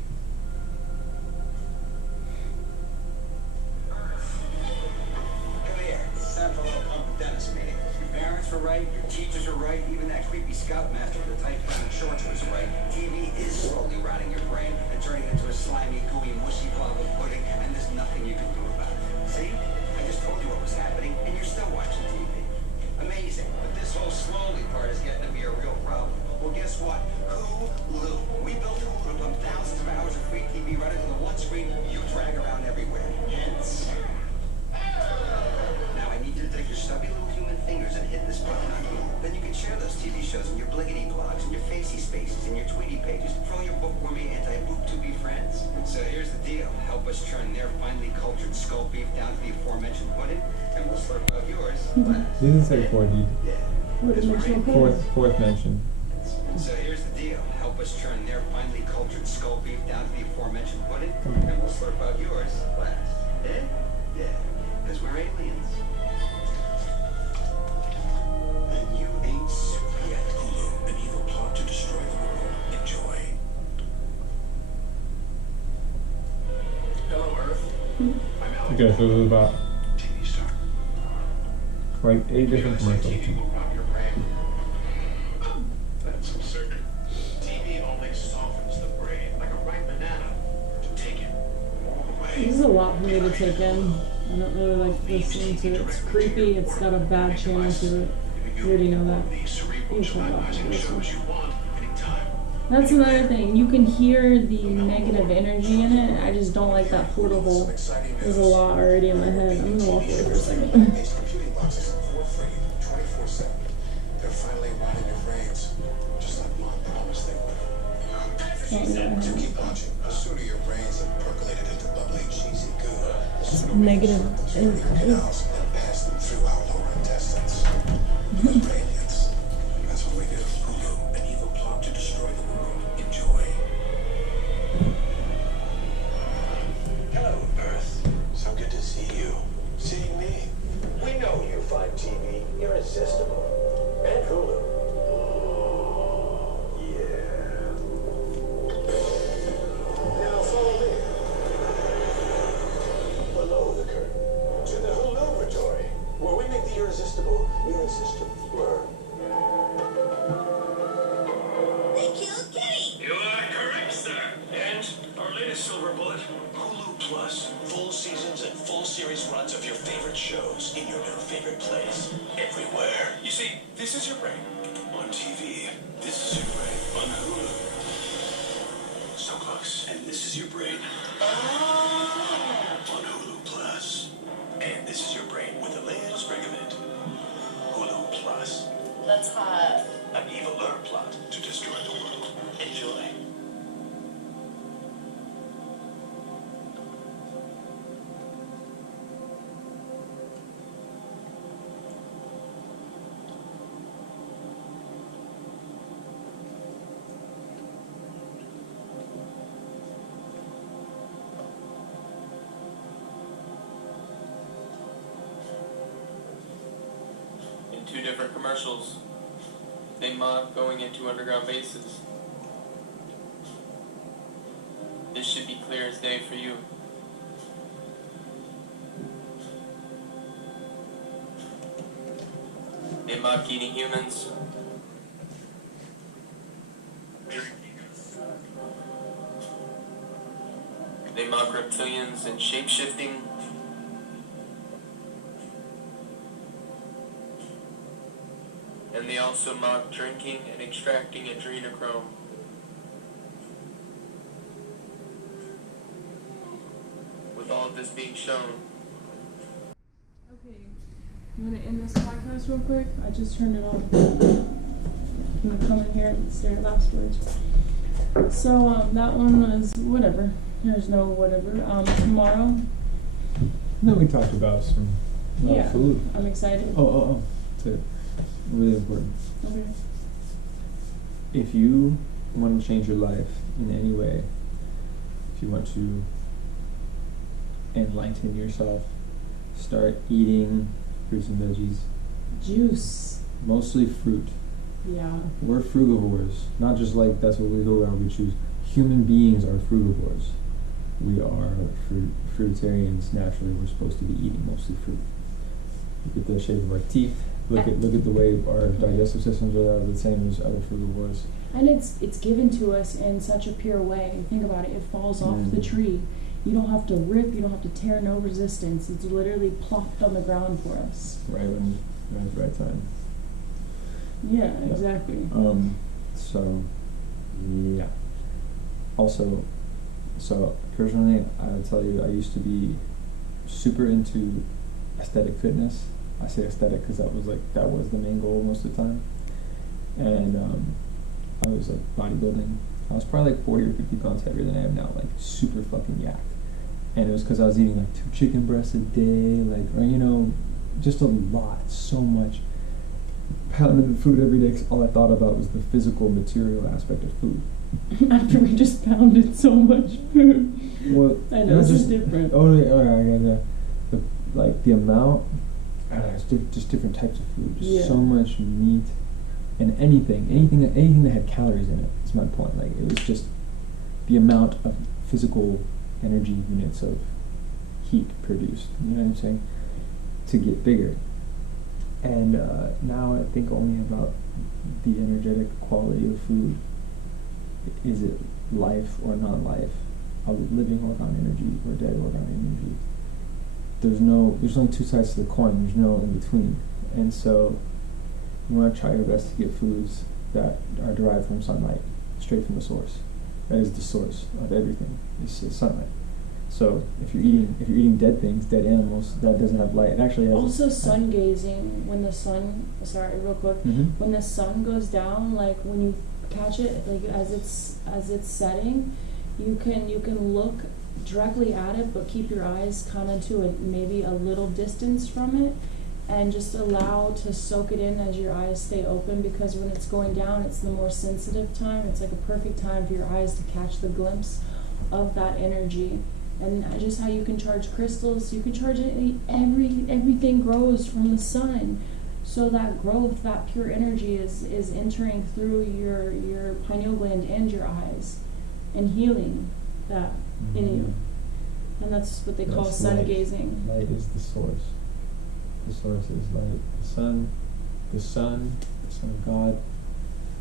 Come here. It's time for a little pump dentist meeting. Your parents were right, your teachers were right, even that creepy scoutmaster with the tight brown shorts was right. TV is slowly rotting your brain and turning it into a slimy, gooey, mushy blob of pudding, and there's nothing you can do about it. See? I just told you what was happening, and you're still watching TV. Amazing. But this whole slowly part is getting to be a real problem. Well, guess what? Hulu. We built Hulu to pump thousands of hours of free TV right into the one screen you drag around everywhere. Hence. Now I need you to take your stubby little human fingers and hit this button on Hulu. Then you can share those TV shows in your bliggity blogs, in your facey spaces, in your tweety pages, for all your bookwormy anti-boob-tubey friends. So here's the deal. Help us turn their finely cultured skull beef down to the aforementioned pudding, and we'll slurp up yours. He didn't say 4D. What? Fourth mention. So here's the deal. Help us turn their finely cultured skull beef down to the aforementioned pudding, and we'll slurp out yours last. Eh? Yeah. Because we're aliens. And you ain't super yet. Hulu, an evil plot to destroy the world. Enjoy. Hello, Earth. I'm Alex. Okay, so this is about TV star. like 8 different commercials. TV will rob your brain. That's absurd. TV only softens the brain like a ripe banana. To take it all the way. This is a lot for me to take in. I don't really like listening to it. It's creepy. It's got a bad channel to it. You already know that. The cerebral You turn it off gelatinizing for this one. shows you want anytime. That's another thing. You can hear the negative energy in it. I just don't like that portal hole. There's a lot already in my head. I'm gonna walk away for a second. These computing boxes for free, 24/7. They're finally rotting your brains, just like Mom promised they would. So keep watching. The sooner your brains have percolated into bubbly, cheesy goo, the sooner we Negative. can slurp them through your canals and pass them through our lower intestines. We're aliens. That's what we do. Hulu, an evil plot to destroy the world. Enjoy. Hello, Earth. So good to see you. Seeing me. We know you find TV irresistible. And Hulu. Yeah. Now follow me. Below the curtain. To the Hulu-ratory, where we make the irresistible irresistible. They killed Kitty! You are correct, sir. And our latest silver bullet, Hulu Plus. Full seasons and full series runs of your favorite shows in your new favorite place. Everywhere. You see, this is your brain on TV. This is your brain on Hulu. So close. And this is your brain on Hulu Plus. And this is your brain with a little sprig of it. Hulu Plus. That's hot. An evil lure plot to destroy the world. Enjoy. In 2 different commercials, they mock going into underground bases. This should be clear as day for you. They mock eating humans. They mock reptilians and shape-shifting. And they also mock drinking and extracting adrenochrome. With all of this being shown, Okay, I'm gonna end this podcast real quick. I just turned it off. I'm gonna come in here and stare at afterwards. So that one was whatever. There's no whatever. Tomorrow, And then we talked about some yeah, food. I'm excited. Oh. That's really important. Okay. If you want to change your life in any way, if you want to enlighten yourself, start eating fruits and veggies. Juice. Mostly fruit. Yeah. We're frugivores. Not just like that's what we go around, we choose. Human beings are frugivores. We are fruitarians naturally. We're supposed to be eating mostly fruit. Look at the shape of our teeth. Look at the way our digestive systems are the same as other herbivores. And it's given to us in such a pure way. Think about it. It falls off the tree. You don't have to rip. You don't have to tear. No resistance. It's literally plopped on the ground for us. Right when at the right time. Yeah, exactly. So, yeah. Also, so personally, I would tell you, I used to be super into aesthetic fitness. I say aesthetic because that was the main goal most of the time. And I was like bodybuilding. I was probably like 40 or 50 pounds heavier than I am now, like super fucking yacked. And it was because I was eating like 2 chicken breasts a day, or just a lot, so much. Pounded the food every day 'cause all I thought about was the physical, material aspect of food. After we just pounded so much food. Well, I know this is different. Oh, yeah. The amount, it's just different types of food. Just so much meat and anything that had calories in it. That's my point. Like, it was just the amount of physical energy units of heat produced. You know what I'm saying? To get bigger. And now I think only about the energetic quality of food. Is it life or non-life? A living organ energy or dead organ energy? There's only 2 sides to the coin. There's no in between. And so you want to try your best to get foods that are derived from sunlight, straight from the source. That is the source of everything. It's sunlight. So if you're eating dead things, dead animals, that doesn't have light. It actually has also sun gazing. When the sun, real quick, when the sun goes down, like when you catch it, like as it's setting, you can look directly at it, but keep your eyes kind of to maybe a little distance from it, and just allow to soak it in as your eyes stay open, because when it's going down, it's the more sensitive time. It's like a perfect time for your eyes to catch the glimpse of that energy. And just how you can charge crystals, you can charge everything grows from the sun. So that growth, that pure energy is entering through your pineal gland and your eyes and healing that in you. And that's what they call sun gazing. Light is the source. The source is light. The sun of God.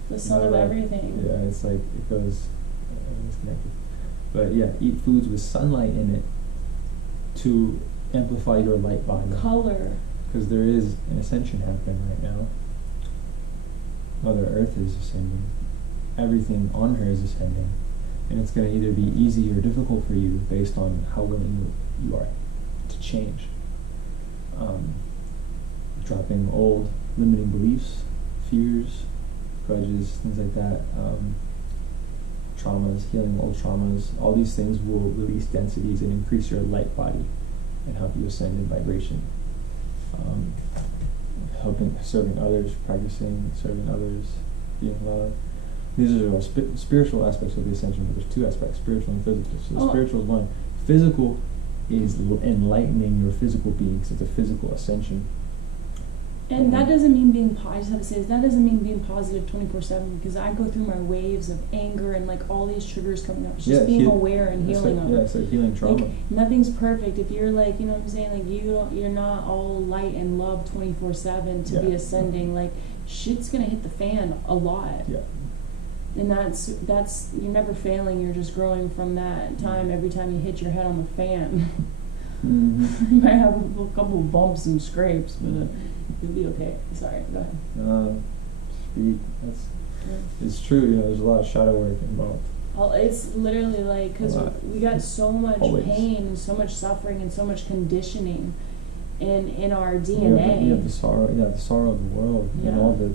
The sun of everything. Yeah, it's like it goes, everything's connected. But yeah, eat foods with sunlight in it to amplify your light body. Color. Because there is an ascension happening right now. Mother Earth is ascending. Everything on her is ascending. And it's going to either be easy or difficult for you based on how willing you are to change. Dropping old limiting beliefs, fears, grudges, things like that. Traumas, healing old traumas, all these things will release densities and increase your light body and help you ascend in vibration. Serving others, practicing serving others, being loved. These are all spiritual aspects of the ascension, but there's 2 aspects, spiritual and physical. So the spiritual is one. Physical is enlightening your physical being, so it's a physical ascension. And that doesn't mean being, I just have to say this, that doesn't mean being positive 24/7, because I go through my waves of anger and like all these triggers coming up. It's just being aware and healing them. Yeah, it's like healing trauma. Like, nothing's perfect. If you're like, you know what I'm saying, like you're not all light and love 24/7 to be ascending. Like shit's gonna hit the fan a lot. Yeah. And that's you're never failing. You're just growing from that time. Every time you hit your head on the fan, you might have a couple bumps and scrapes, but. You'll be okay. Sorry, go ahead. It's true. There's a lot of shadow work involved. It's literally like, because we got so much pain and so much suffering and so much conditioning in our DNA. We have the sorrow of the world and all the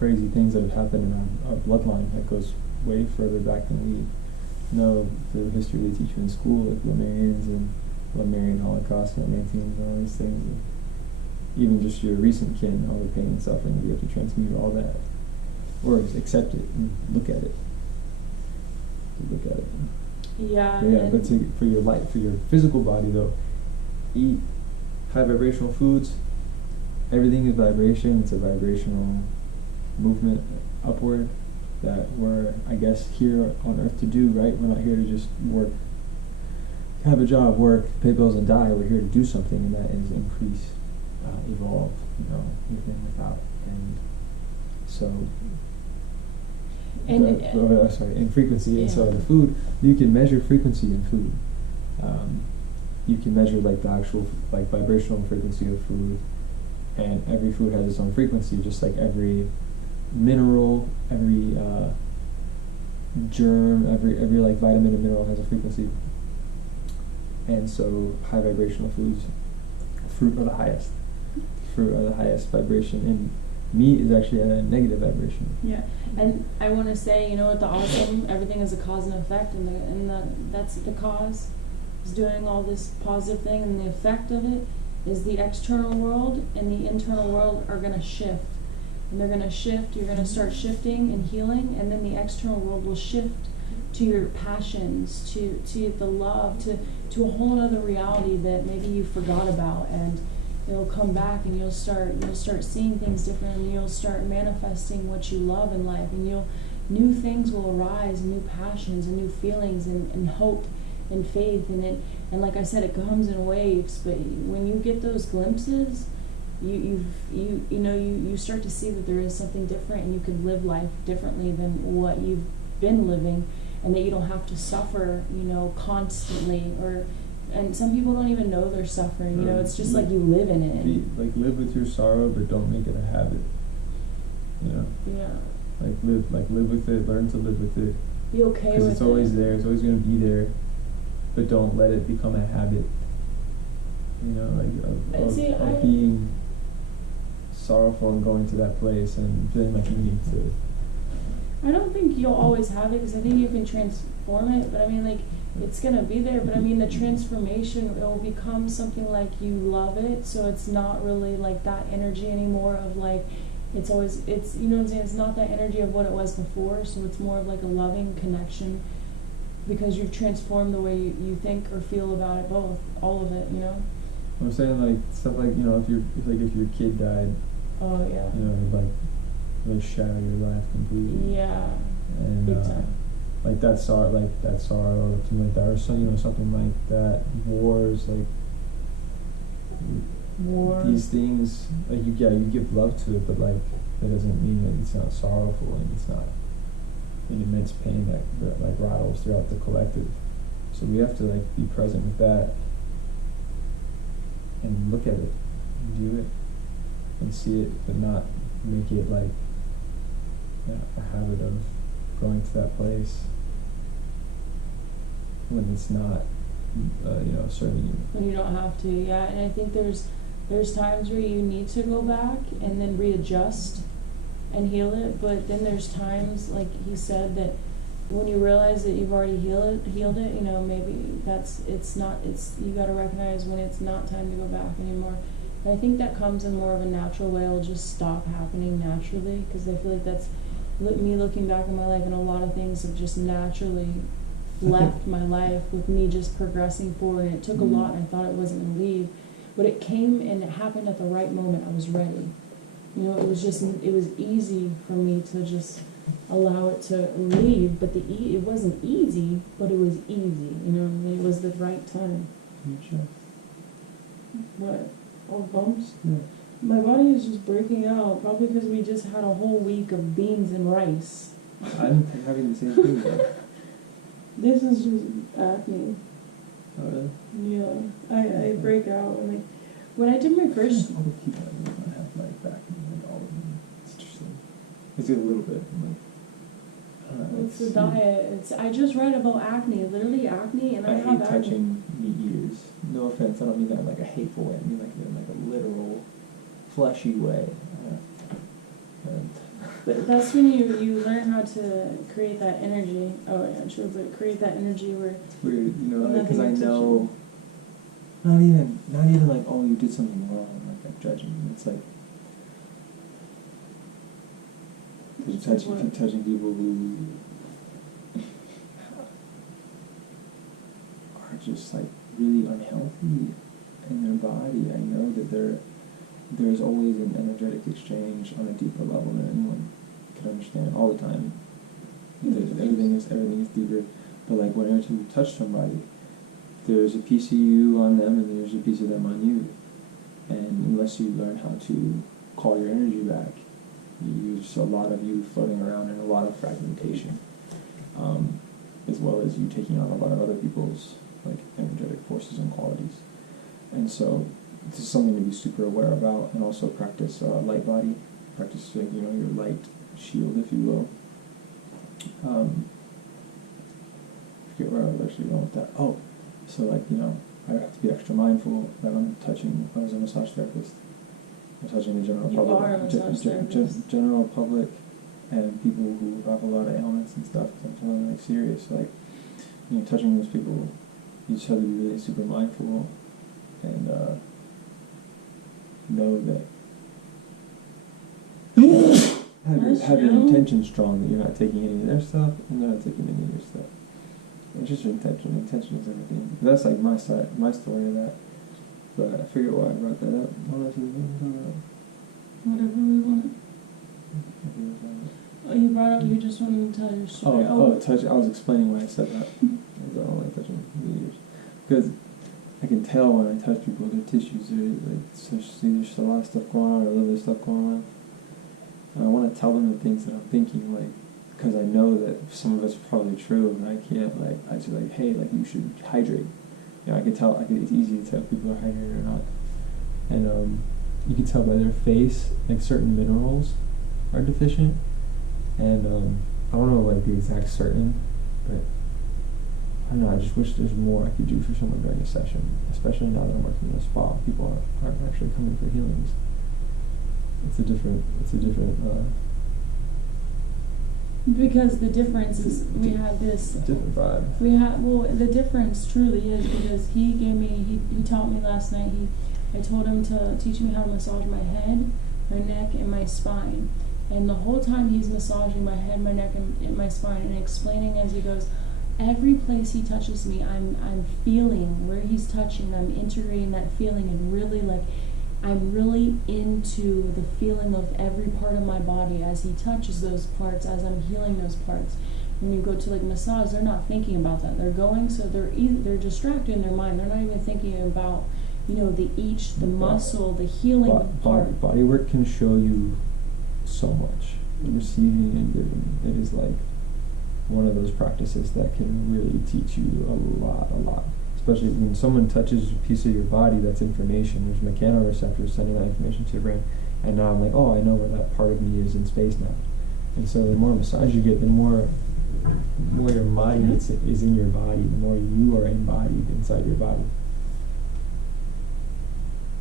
crazy things that have happened in our bloodline that goes way further back than we know through the history they teach you in school, like Lemurians and Lemurian Holocaust, Atlanteans, and all these things. Even just your recent kin, all the pain and suffering, you have to transmute all that. Or accept it and look at it. Yeah. But for your life, for your physical body though, eat high vibrational foods. Everything is vibration. It's a vibrational movement upward that we're, I guess, here on earth to do, right? We're not here to just work, have a job, work, pay bills and die. We're here to do something, and that is increase evolve, even without. And so, and frequency. And so the food, you can measure frequency in food. You can measure like the actual like vibrational frequency of food, and every food has its own frequency, just like every mineral, every germ, every like vitamin and mineral has a frequency. And so high vibrational foods, fruit are the highest. Fruit are the highest vibration, and meat is actually at a negative vibration. Yeah, and I want to say, you know what, the awesome, everything is a cause and effect, and that's the cause is doing all this positive thing, and the effect of it is the external world and the internal world are going to shift. And they're going to shift, you're going to start shifting and healing, and then the external world will shift to your passions, to the love, to a whole other reality that maybe you forgot about, and it'll come back, and you'll start seeing things different, and you'll start manifesting what you love in life, and new things will arise, new passions and new feelings and hope and faith, and like I said, it comes in waves. But when you get those glimpses, you start to see that there is something different, and you can live life differently than what you've been living, and that you don't have to suffer, constantly. And some people don't even know they're suffering. It's just like you live in it. Live with your sorrow, but don't make it a habit. Yeah. Live with it. Learn to live with it. Be okay with it. Because it's always there. It's always going to be there. But don't let it become a habit. Of being sorrowful and going to that place and feeling like you need to. I don't think you'll always have it, because I think you can transform it. But I mean, it's going to be there. But I mean, the transformation, it will become something like you love it. So it's not really like that energy anymore of like, it's what I'm saying? It's not that energy of what it was before. So it's more of like a loving connection, because you've transformed the way you think or feel about it, both, all of it, I'm saying like stuff like, if your kid died. Oh yeah. Like shatter your life completely. Yeah. And big time. Like that sorrow, something like that, or something like that. Wars, War. These things, you give love to it, but that doesn't mean that it's not sorrowful, and it's not an immense pain that rattles throughout the collective. So we have to be present with that and look at it, and view it, and see it, but not make it a habit of going to that place when it's not, serving you. When you don't have to, yeah. And I think there's times where you need to go back and then readjust and heal it, but then there's times, like he said, that when you realize that you've already healed it, maybe you got to recognize when it's not time to go back anymore. And I think that comes in more of a natural way. It'll just stop happening naturally, because I feel like that's me looking back in my life, and a lot of things have just naturally left my life with me just progressing forward. And it took a lot, and I thought it wasn't going to leave, but it came and it happened at the right moment. I was ready. It was easy for me to just allow it to leave, but it wasn't easy, but it was easy. It was the right time. Sure. What? All bumps? Yeah. My body is just breaking out, probably because we just had a whole week of beans and rice. I'm having the same thing though. This is just acne. Oh really? Yeah. I break out, and when I did my first... All the people I know have back, all of them. It's interesting. It's a little bit. It's the diet. I just read about acne, literally acne, and I have hate acne. touching meat eaters. No offense, I don't mean that in a hateful way. I mean in a literal, fleshy way. But that's when you learn how to create that energy. Oh yeah, true. But create that energy where it's weird, because I know. Not even oh, you did something wrong, I'm judging you. It's keep touching people who are just really unhealthy in their body. I know that there's always an energetic exchange on a deeper level than anyone can understand all the time. Everything is deeper. But whenever you touch somebody, there's a piece of you on them and there's a piece of them on you. and unless you learn how to call your energy back, there's a lot of you floating around and a lot of fragmentation, as well as you taking on a lot of other people's like energetic forces and qualities. And so this is something to be super aware about, and also practice light body, practice your light shield, if you will. I forget where I was actually going with that. Oh, so like, I have to be extra mindful that I'm touching, I was a massage therapist, I'm touching the general public. You are a massage therapist. General public and people who have a lot of ailments and stuff. I'm feeling like serious, like, touching those people, you just have to be really super mindful and know that have your intention strong, that you're not taking any of their stuff and they're not taking any of your stuff. It's just your intention. Intention is everything. That's like my story of that. But I forget why I brought that up. Whatever we want. Oh, you brought up, you just wanted to tell your story. Touch. I was explaining why I said that. I don't like touching ears. Because I can tell when I touch people, their tissues, there's a lot of stuff going on, or a little bit of stuff going on. And I want to tell them the things that I'm thinking, like, because I know that some of it's probably true, and I can't, like, I just like, hey, like, you should hydrate. I can tell, it's easy to tell if people are hydrated or not. And you can tell by their face, like, certain minerals are deficient. And I don't know, like, the exact certain, but I don't know, I just wish there's more I could do for someone during a session, especially now that I'm working in a spa. People aren't actually coming for healings. It's a different because the difference is we had this different vibe. The difference truly is because he taught me last night, I told him to teach me how to massage my head, my neck, and my spine. And the whole time he's massaging my head, my neck, and my spine, and explaining as he goes, every place he touches me, I'm feeling where he's touching, I'm integrating that feeling, and really, like, I'm really into the feeling of every part of my body as he touches those parts, as I'm healing those parts. When you go to, like, massage, they're not thinking about that. They're going, so they're distracted in their mind. They're not even thinking about, the muscle, the healing part. Body work can show you so much. Receiving and giving. It is like one of those practices that can really teach you a lot. Especially when someone touches a piece of your body, that's information. There's mechanoreceptors sending that information to your brain. And now I'm like, oh, I know where that part of me is in space now. And so the more massage you get, the more your mind is in your body, the more you are embodied inside your body.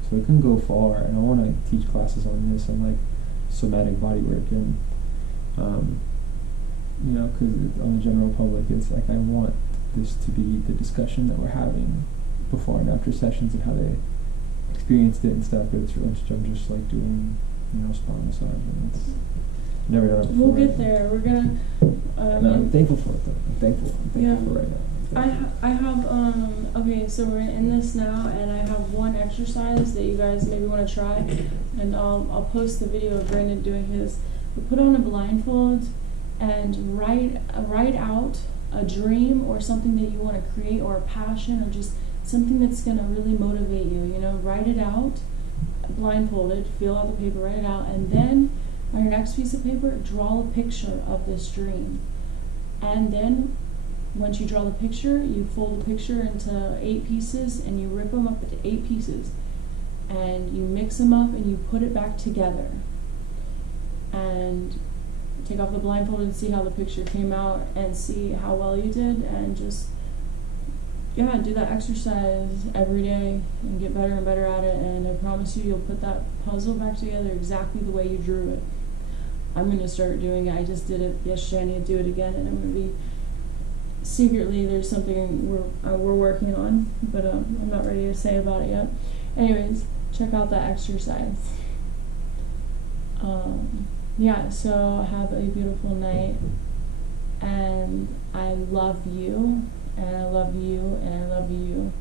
So it can go far, and I want to teach classes on this, on like somatic body work, and because on the general public, it's like I want this to be the discussion that we're having before and after sessions and how they experienced it and stuff. But it's I'm just like doing spa massage, and it's never done it before. We'll get there. We're gonna. I'm thankful for it though. I'm thankful for right now. I have okay, so we're in this now, and I have one exercise that you guys maybe want to try, and I'll post the video of Brandon doing his. We put on a blindfold and write out a dream or something that you want to create, or a passion, or just something that's gonna really motivate you. Write it out, blindfolded, feel out the paper, write it out, and then on your next piece of paper, draw a picture of this dream, and then once you draw the picture, you fold the picture into 8 pieces, and you rip them up into 8 pieces, and you mix them up, and you put it back together, and take off the blindfold and see how the picture came out, and see how well you did, and just do that exercise every day and get better and better at it. And I promise you'll put that puzzle back together exactly the way you drew it. I'm going to start doing it. I just did it yesterday. I need to do it again, and I'm going to be secretly, there's something we're working on, but I'm not ready to say about it yet. Anyways, check out that exercise. So have a beautiful night, and I love you, and I love you, and I love you.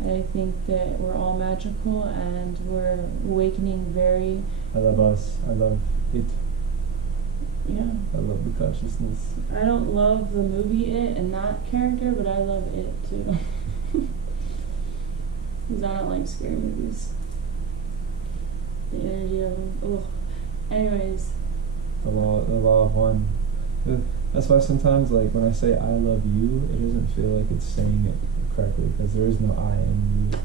And I think that we're all magical, and we're awakening very... I love us. I love it. Yeah. I love the consciousness. I don't love the movie It and that character, but I love it too. Because I don't like scary movies. the energy of them. Ugh. Anyways, The law of one. That's why sometimes, like, when I say I love you, it doesn't feel like it's saying it correctly, because there is no I in you.